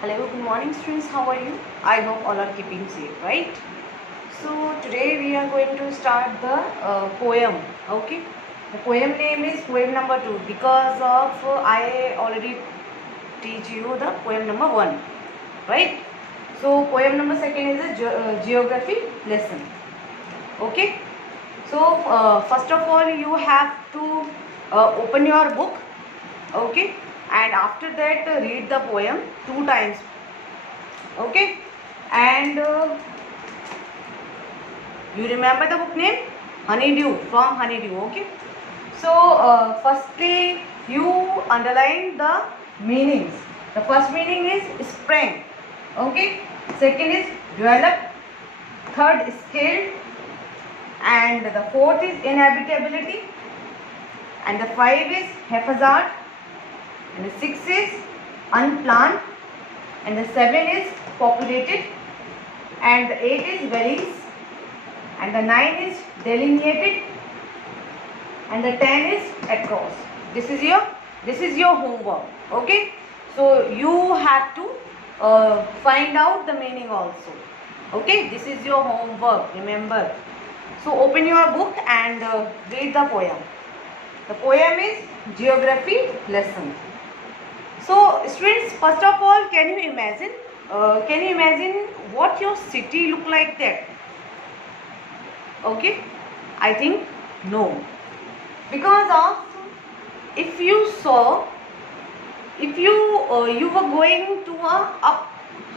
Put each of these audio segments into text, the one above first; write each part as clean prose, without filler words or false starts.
Hello, good morning students, how are you? I hope all are keeping safe, right? So today we are going to start the poem, okay? The poem name is poem number 2 because of I already teach you the poem number 1, right? So poem number 2 is a geography lesson, okay? So first of all you have to open your book, okay? And after that read the poem 2 times, okay? And you remember the book name? Honeydew, from Honeydew, okay? So firstly you underline the meanings. The first meaning is spring, okay? Second is develop, third scale, and the fourth is inhabitability, and the 5 is haphazard, and the 6 is unplanned, and the 7 is populated, and the 8 is varies, and the 9 is delineated, and the 10 is across. This is your homework, okay? So you have to find out the meaning also, okay? This is your homework, remember. So open your book and read the poem. The poem is geography lesson. So students, first of all, can you imagine what your city look like that? Okay, I think no, because of if you you were going to a up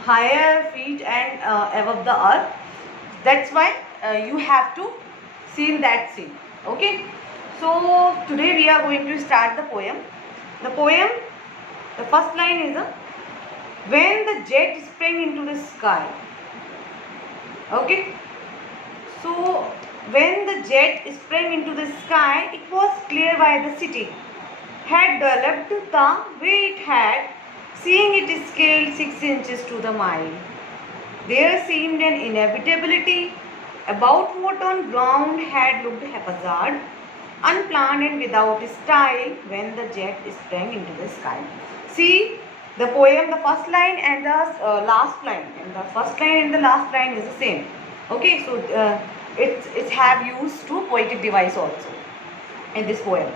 higher feet and above the earth, that's why you have to see that scene, okay? So today we are going to start the poem. The first line is when the jet sprang into the sky, okay? So when the jet sprang into the sky, it was clear why the city had developed the way it had, seeing it scaled 6 inches to the mile. There seemed an inevitability about what on ground had looked haphazard, unplanned and without style when the jet sprang into the sky. See the poem, the first line and the last line, and the first line and the last line is the same. Okay, so it's have used to poetic device also in this poem.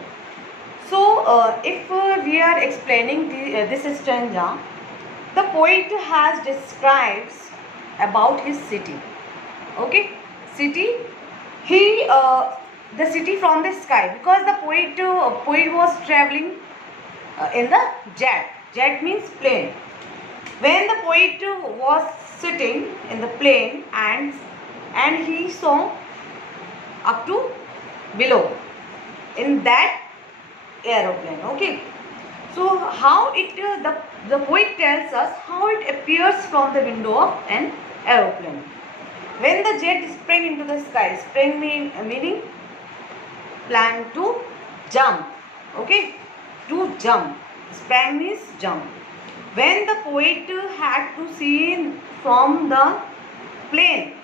So if we are explaining this stanza, the poet has describes about his city, okay? City, he the city from the sky, because the poet was traveling in the jet means plane. When the poet was sitting in the plane and he saw up to below in that aeroplane, okay? So how it the poet tells us how it appears from the window of an aeroplane. When the jet sprang into the sky, sprang meaning plan to jump, okay? To jump, sprang means jump. When the poet had to see from the plane,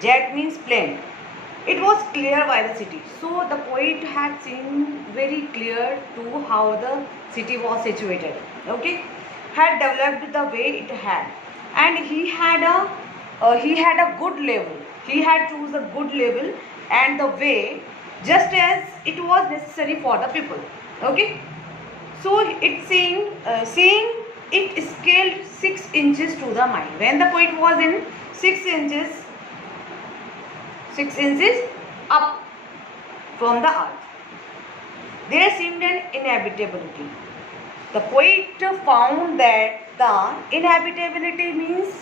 jet means plane, it was clear by the city. So the poet had seen very clear to how the city was situated, okay? Had developed the way it had, and he had a good level. He had choose a good level and the way just as it was necessary for the people, okay? So it seeing it scaled 6 inches to the mile. When the poet was in 6 inches up from the earth, there seemed an inhabitability. The poet found that the inhabitability means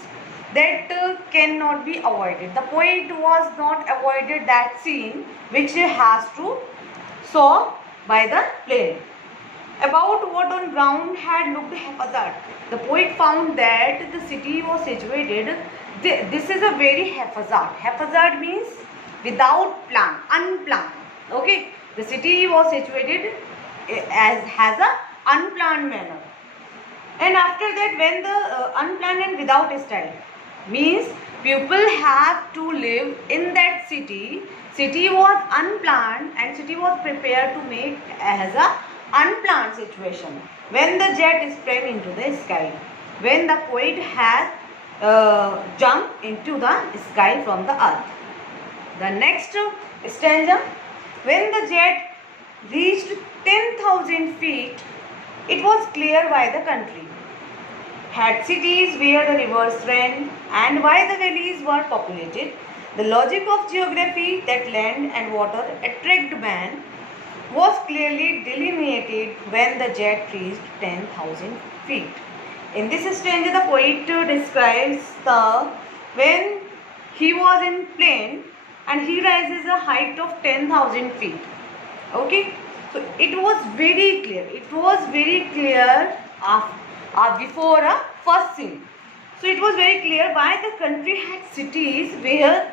that cannot be avoided. The poet was not avoided that scene which has to saw by the plane. About what on ground had looked haphazard. The poet found that the city was situated. This is a very haphazard. Haphazard means without plan, unplanned. Okay, the city was situated as has a unplanned manner. And after that, when the unplanned and without style means people have to live in that city. City was unplanned and city was prepared to make as a unplanned situation when the jet sprang into the sky. when the poet has jumped into the sky from the earth. The next stanza, when the jet reached 10,000 feet, it was clear why the country had cities where the rivers ran and why the valleys were populated. The logic of geography that land and water attract man was clearly delineated when the jet reached 10,000 feet. In this stanza, the poet describes the when he was in plane and he rises a height of 10,000 feet. Okay, so it was very clear. It was very clear before a first scene. So it was very clear why the country had cities where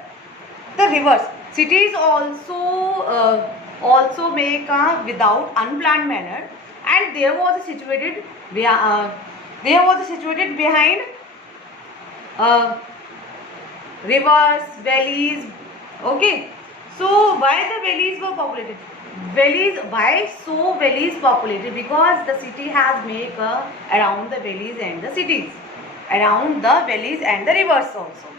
the rivers. Cities also make without unplanned manner, and there was situated behind rivers, valleys. Okay, so why the valleys were populated? Valleys populated? Because the city has made around the valleys and the cities, around the valleys and the rivers also.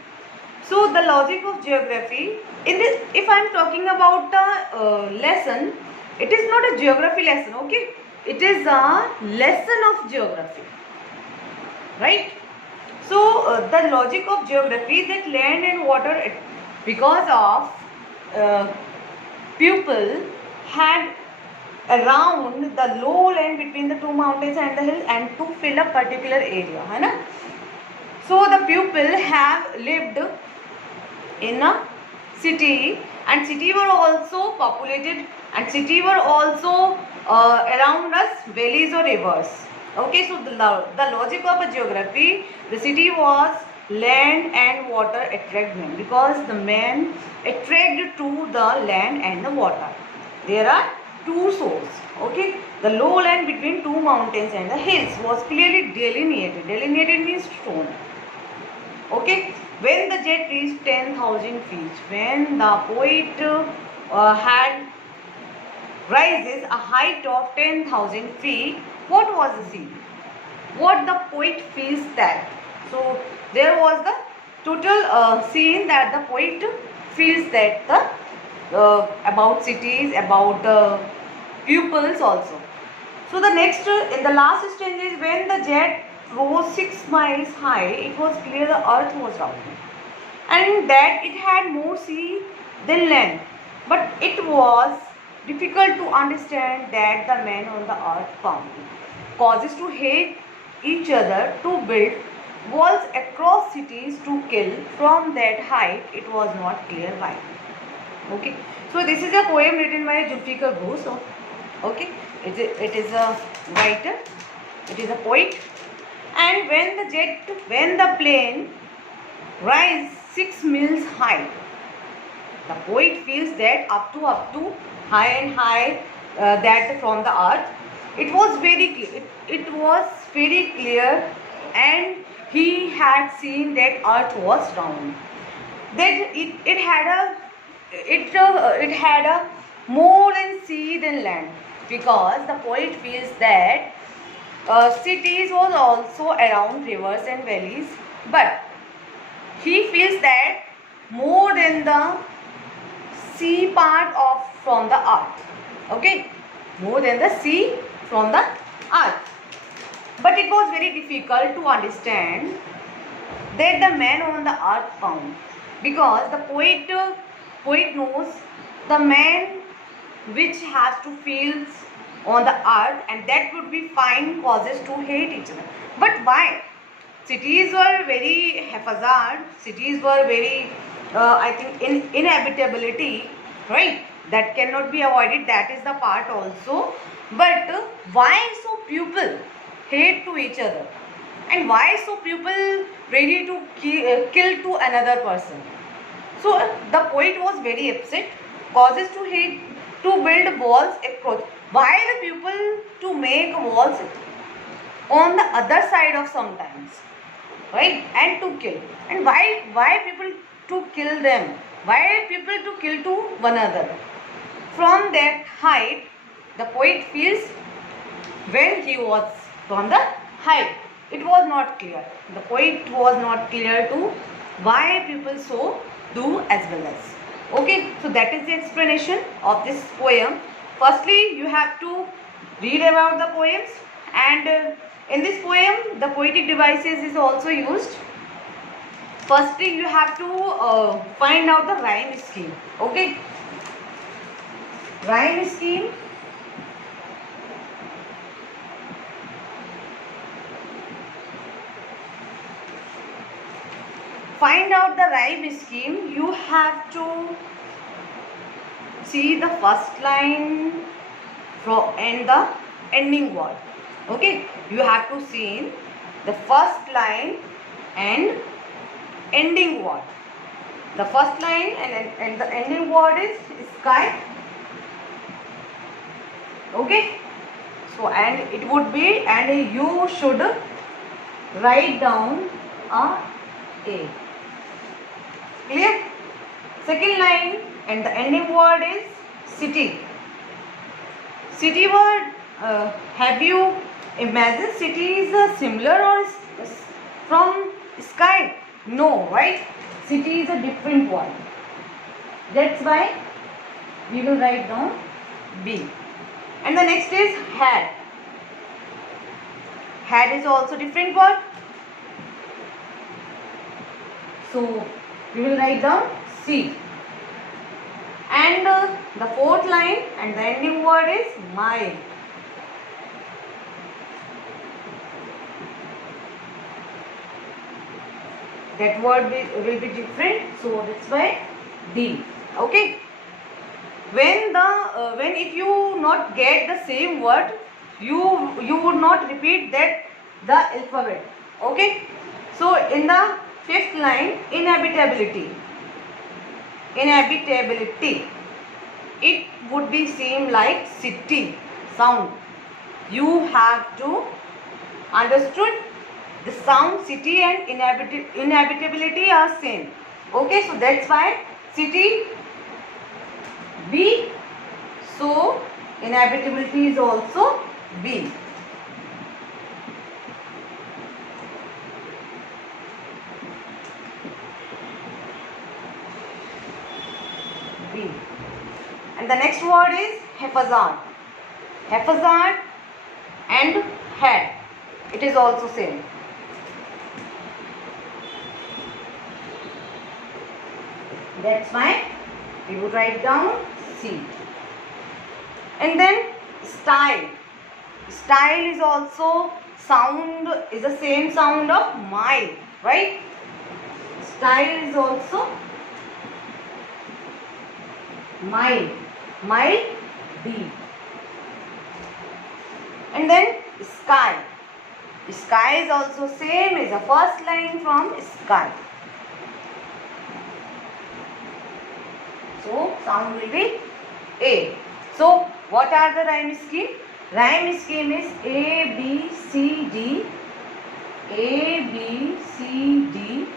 So the logic of geography in this, if I am talking about the lesson, it is not a geography lesson. Okay, it is a lesson of geography, right? So the logic of geography that land and water, because of people had around the lowland between the two mountains and the hill and to fill a particular area, है ना? So the people have lived in a city, and city were also populated, and city were also around us valleys or rivers. Okay, so the logic of a geography, the city was land and water attract men, because the men attract to the land and the water. There are two sources. Okay, the lowland between two mountains and the hills was clearly delineated. Delineated means shown. Okay, when the jet reached 10,000 feet, when the poet had rises a height of 10,000 feet, what was the scene? What the poet feels that? So there was the total scene that the poet feels that the about cities, about pupils also. So the next in the last stage is when the jet rose 6 miles high, it was clear the earth was round, and that it had more sea than land. But it was difficult to understand that the men on the earth found causes to hate each other, to build walls across cities to kill. From that height, it was not clear why. Okay, so this is a poem written by Zulfikar Bose. Okay, it is a writer, it is a poet. And when the plane rise 6 miles high, the poet feels that up to high and high that from the earth, it was very clear. It was very clear, and he had seen that earth was round. That it had a more than sea than land, because the poet feels that cities was also around rivers and valleys, but he feels that more than the sea part of from the earth. Okay, more than the sea from the earth. But it was very difficult to understand that the man on the earth found, because the poet knows the man which has to feel on the earth, and that would be fine causes to hate each other. But why? Cities were very haphazard, cities were very I think inhabitability, right? That cannot be avoided, that is the part also. But why so people hate to each other, and why so people ready to kill to another person? So the poet was very upset, causes to hate, to build walls across. Why the people to make walls on the other side of sometimes, right? And to kill. And why people to kill them? Why people to kill to one another? From that height, the poet feels when he was from the height. it was not clear. The poet was not clear to why people so do as well as. Okay, so that is the explanation of this poem. Firstly, you have to read about the poems, and in this poem the poetic devices is also used. Firstly, you have to find out the rhyme scheme. Okay, rhyme scheme. Find out the rhyme scheme. You have to see the first line and the ending word. Okay, you have to see the first line and ending word. The first line and the ending word is sky. Okay, so and it would be, and you should write down a. Clear? Second line and the ending word is city. City word, have you imagined city is similar or from sky? No, right? City is a different word. That's why we will write down B. And the next is had. Had is also different word. So we will write down C. And the fourth line and the ending word is mile. That word will be different, so that's why D. Okay. When if you not get the same word, you would not repeat that the alphabet. Okay. So in the fifth line, inhabitability. Inhabitability. It would be same like city sound. You have to understood the sound city and inhabitability are same. Okay, so that's why city B. So inhabitability is also B. B. And the next word is haphazard. Haphazard and had. It is also same. That's why we would write down C. And then style. Style is also sound, is the same sound of mile, right? Style is also mile. Mile D. And then sky. Sky is also same as the first line from sky. So sound will be A. So what are the rhyme scheme? Rhyme scheme is A, B, C, D, A, B, C, D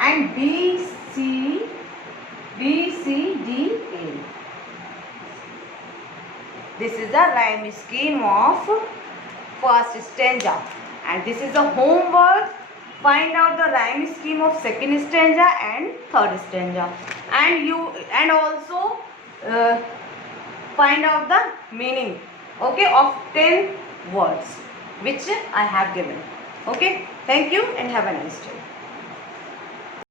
and B, C, D, A. This is the rhyme scheme of first stanza, and this is the homework. Find out the rhyme scheme of second stanza and third stanza, and also find out the meaning, okay, of 10 words which I have given. Okay, thank you and have a nice day.